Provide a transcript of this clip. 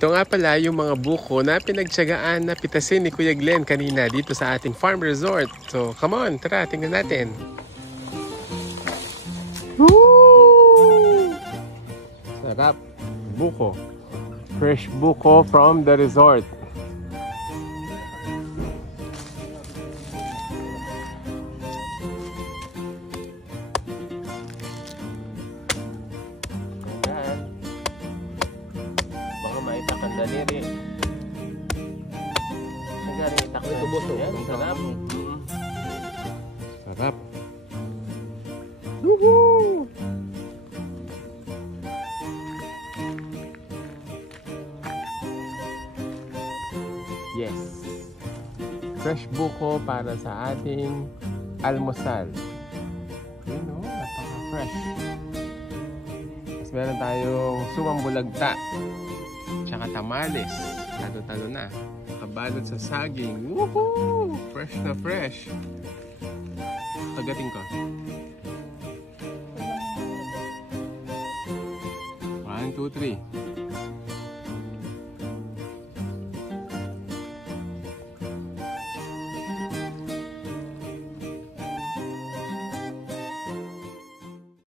Ito nga pala yung mga buko na pinagtiyagaan na pitasin ni Kuya Glenn kanina dito sa ating farm resort. So, come on, tara, tingnan natin. Woo! Sarap. Buko. Fresh buko from the resort. Daliri. Ang galing itak na tubuso. Sarap. Sarap. Woohoo! Yes. Fresh buko para sa ating almusal. Yun o, napaka-fresh. Tapos meron tayong sumang bulagta. Tsaka tamales. Talo-talo na. Nakabalot sa saging. Woohoo! Fresh na fresh. Kagating ko. 1, 2, 3.